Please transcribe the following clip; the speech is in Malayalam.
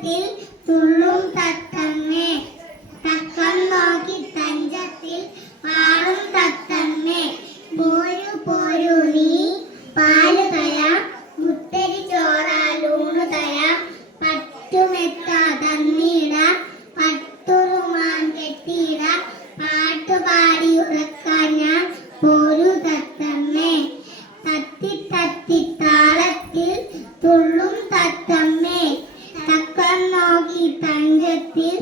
തഞ്ചത്തിൽ തുള്ളും തത്തമ്മേ, തക്കം നോക്കി തഞ്ചത്തിൽ പാടും തത്തമ്മേ. പോരു പോരു നീ പാല് തരാം, മുത്തരി ചോറാലൂണ് തരാം, പറ്റുമെത്താ തന്നീടാം, പട്ടുറുമാൻ കെട്ടിയിടാം, പാട്ടുപാടി ഉറക്കാൻ ഞാൻ പോരു തത്തമ്മേ. തത്തി തത്തി താളത്തിൽ തുള്ളും തത്തമ്മേ, തക്കം നോക്കി തഞ്ചത്തിൽ